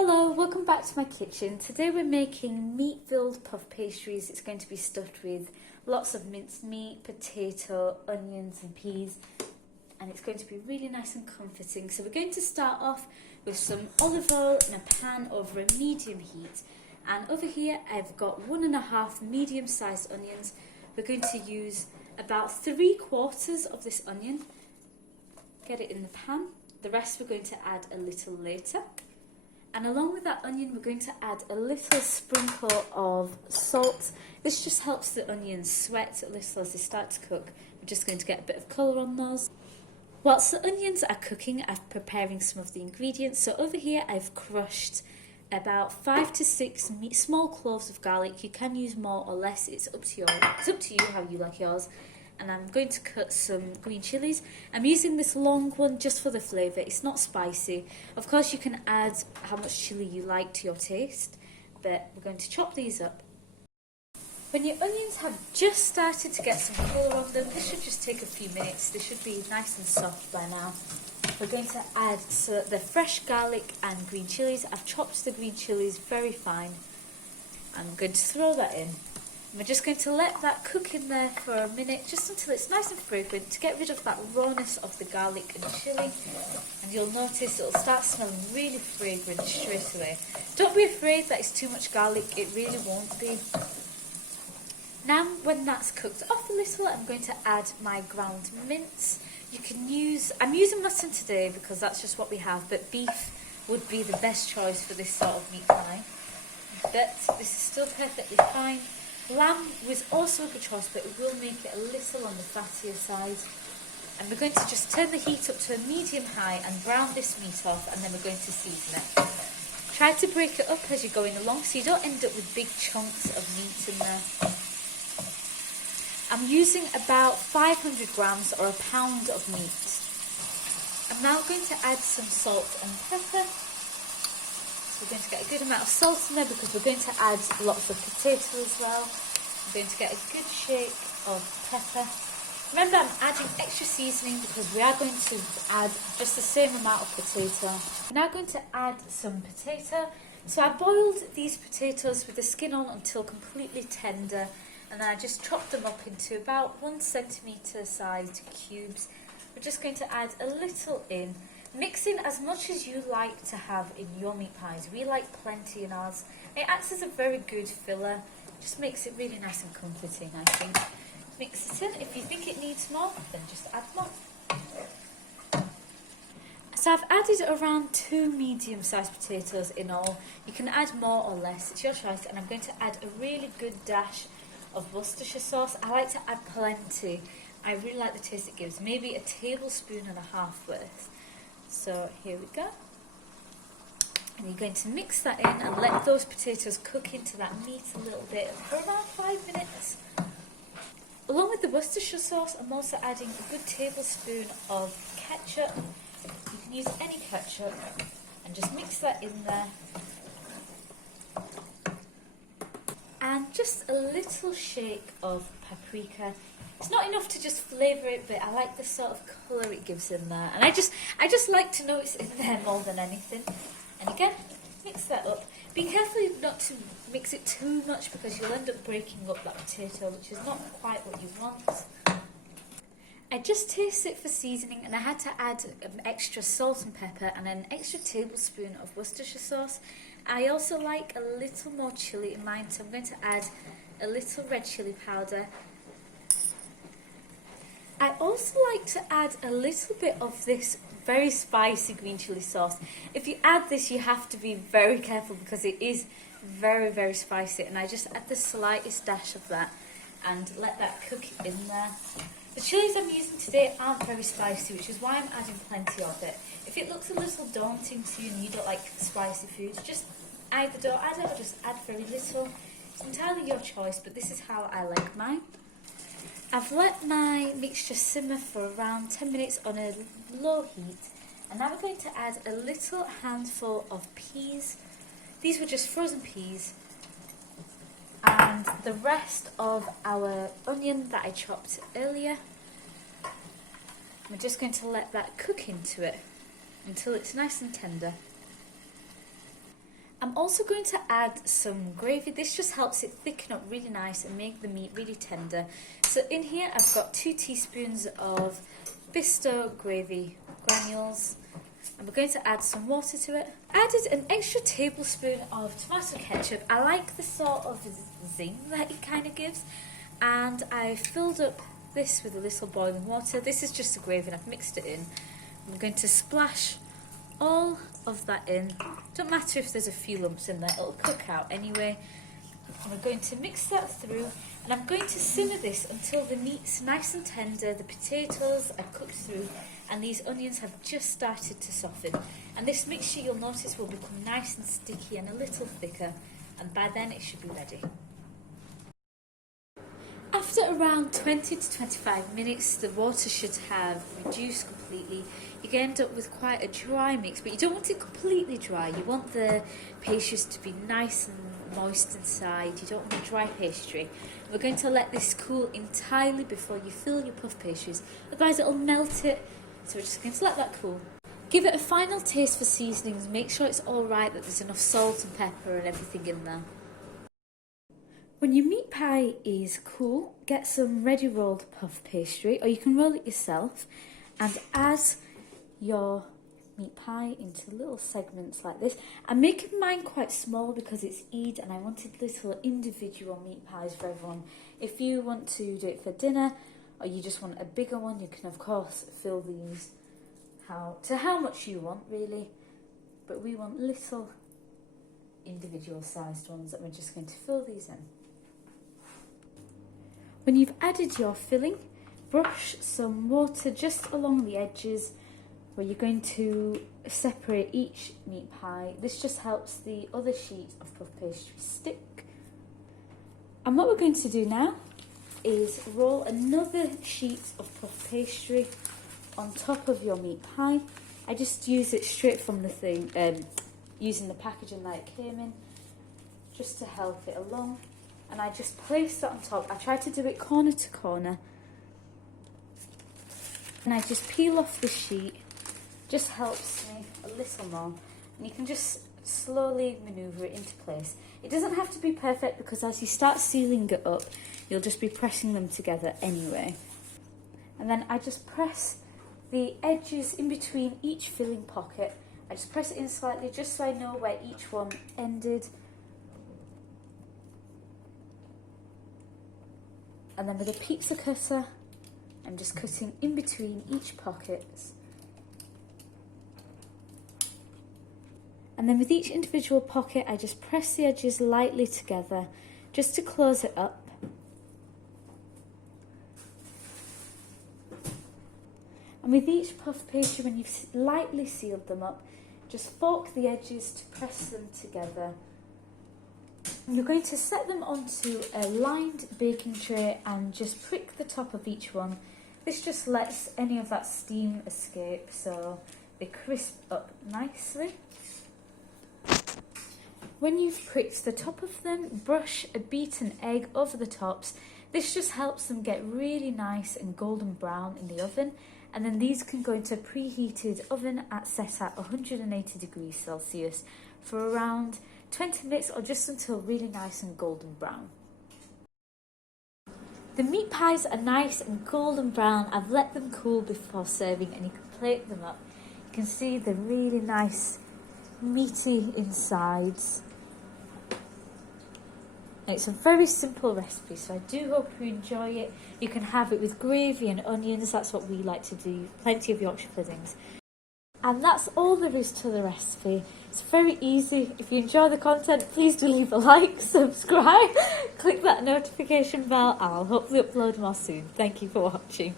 Hello, welcome back to my kitchen. Today we're making meat-filled puff pastries. It's going to be stuffed with lots of minced meat, potato, onions and peas, and it's going to be really nice and comforting. So we're going to start off with some olive oil in a pan over a medium heat, and over here I've got 1.5 medium-sized onions. We're going to use about 3/4 of this onion, get it in the pan. The rest we're going to add a little later. And along with that onion, we're going to add a little sprinkle of salt. This just helps the onions sweat a little as they start to cook. We're just going to get a bit of colour on those. Whilst the onions are cooking, I'm preparing some of the ingredients. So over here, I've crushed about 5 to 6 small cloves of garlic. You can use more or less. It's up to you how you like yours. And I'm going to cut some green chilies. I'm using this long one just for the flavour. It's not spicy. Of course, you can add how much chili you like to your taste, but we're going to chop these up. When your onions have just started to get some colour on them, this should just take a few minutes. They should be nice and soft by now. We're going to add the fresh garlic and green chilies. I've chopped the green chilies very fine. I'm going to throw that in. We're just going to let that cook in there for a minute, just until it's nice and fragrant, to get rid of that rawness of the garlic and chilli. And you'll notice it'll start smelling really fragrant straight away. Don't be afraid that it's too much garlic, it really won't be. Now when that's cooked off a little, I'm going to add my ground mince. I'm using mutton today because that's just what we have, but beef would be the best choice for this sort of meat pie. But this is still perfectly fine. Lamb was also a good choice, but it will make it a little on the fattier side. And we're going to just turn the heat up to a medium-high and brown this meat off, and then we're going to season it. Try to break it up as you're going along so you don't end up with big chunks of meat in there. I'm using about 500 grams or a pound of meat. I'm now going to add some salt and pepper. We're going to get a good amount of salt in there because we're going to add lots of potato as well. We're going to get a good shake of pepper. Remember, I'm adding extra seasoning because we are going to add just the same amount of potato. We're now going to add some potato. So I boiled these potatoes with the skin on until completely tender, and then I just chopped them up into about 1 centimetre sized cubes. We're just going to add a little in. Mix in as much as you like to have in your meat pies. We like plenty in ours. It acts as a very good filler. Just makes it really nice and comforting, I think. Mix it in. If you think it needs more, then just add more. So I've added around 2 medium-sized potatoes in all. You can add more or less. It's your choice. And I'm going to add a really good dash of Worcestershire sauce. I like to add plenty. I really like the taste it gives. Maybe a tablespoon and a half worth. So here we go, and you're going to mix that in and let those potatoes cook into that meat a little bit for around 5 minutes. Along with the Worcestershire sauce, I'm also adding a good tablespoon of ketchup. You can use any ketchup, and just mix that in there. And just a little shake of paprika. It's not enough to just flavour it, but I like the sort of colour it gives in there. And I just like to know it's in there more than anything. And again, mix that up. Be careful not to mix it too much because you'll end up breaking up that potato, which is not quite what you want. I just tasted it for seasoning, and I had to add extra salt and pepper and an extra tablespoon of Worcestershire sauce. I also like a little more chilli in mine, so I'm going to add a little red chilli powder. I also like to add a little bit of this very spicy green chilli sauce. If you add this, you have to be very careful because it is very, very spicy. And I just add the slightest dash of that and let that cook in there. The chilies I'm using today aren't very spicy, which is why I'm adding plenty of it. If it looks a little daunting to you and you don't like spicy food, just either don't add it or just add very little. It's entirely your choice, but this is how I like mine. I've let my mixture simmer for around 10 minutes on a low heat, and now we're going to add a little handful of peas. These were just frozen peas, and the rest of our onion that I chopped earlier. We're just going to let that cook into it until it's nice and tender. I'm also going to add some gravy. This just helps it thicken up really nice and make the meat really tender. So in here I've got 2 teaspoons of Bisto gravy granules, and we're going to add some water to it. Added an extra tablespoon of tomato ketchup. I like the sort of zing that it kind of gives, and I filled up this with a little boiling water. This is just the gravy and I've mixed it in. I'm going to splash all of that in. Don't matter if there's a few lumps in there, it'll cook out anyway. And we're going to mix that through, and I'm going to simmer this until the meat's nice and tender, the potatoes are cooked through, and these onions have just started to soften. And this mixture, you'll notice, will become nice and sticky and a little thicker, and by then it should be ready. After around 20 to 25 minutes, the water should have reduced completely. You can end up with quite a dry mix, but you don't want it completely dry. You want the pastries to be nice and moist inside. You don't want a dry pastry. We're going to let this cool entirely before you fill your puff pastries, otherwise it'll melt it. So we're just going to let that cool. Give it a final taste for seasonings. Make sure it's all right, that there's enough salt and pepper and everything in there. When your meat pie is cool, get some ready rolled puff pastry, or you can roll it yourself, and add your meat pie into little segments like this. I'm making mine quite small because it's Eid and I wanted little individual meat pies for everyone. If you want to do it for dinner, or you just want a bigger one, you can of course fill these how much you want really, but we want little individual sized ones that we're just going to fill these in. When you've added your filling, brush some water just along the edges where you're going to separate each meat pie. This just helps the other sheet of puff pastry stick. And what we're going to do now is roll another sheet of puff pastry on top of your meat pie. I just use it straight from the thing, using the packaging that it came in, just to help it along. And I just place that on top. I try to do it corner to corner. And I just peel off the sheet. Just helps me a little more. And you can just slowly manoeuvre it into place. It doesn't have to be perfect because as you start sealing it up, you'll just be pressing them together anyway. And then I just press the edges in between each filling pocket. I just press it in slightly just so I know where each one ended. And then with a pizza cutter, I'm just cutting in between each pocket. And then with each individual pocket, I just press the edges lightly together, just to close it up. And with each puff pastry, when you've lightly sealed them up, just fork the edges to press them together. You're going to set them onto a lined baking tray and just prick the top of each one. This just lets any of that steam escape so they crisp up nicely. When you've pricked the top of them, brush a beaten egg over the tops. This just helps them get really nice and golden brown in the oven. And then these can go into a preheated oven set at 180 degrees Celsius for around 20 minutes or just until really nice and golden brown. The meat pies are nice and golden brown. I've let them cool before serving and you can plate them up. You can see the really nice meaty insides. And it's a very simple recipe, so I do hope you enjoy it. You can have it with gravy and onions, that's what we like to do, plenty of Yorkshire puddings. And that's all there is to the recipe. It's very easy. If you enjoy the content, please do leave a like, subscribe, click that notification bell, and I'll hopefully upload more soon. Thank you for watching.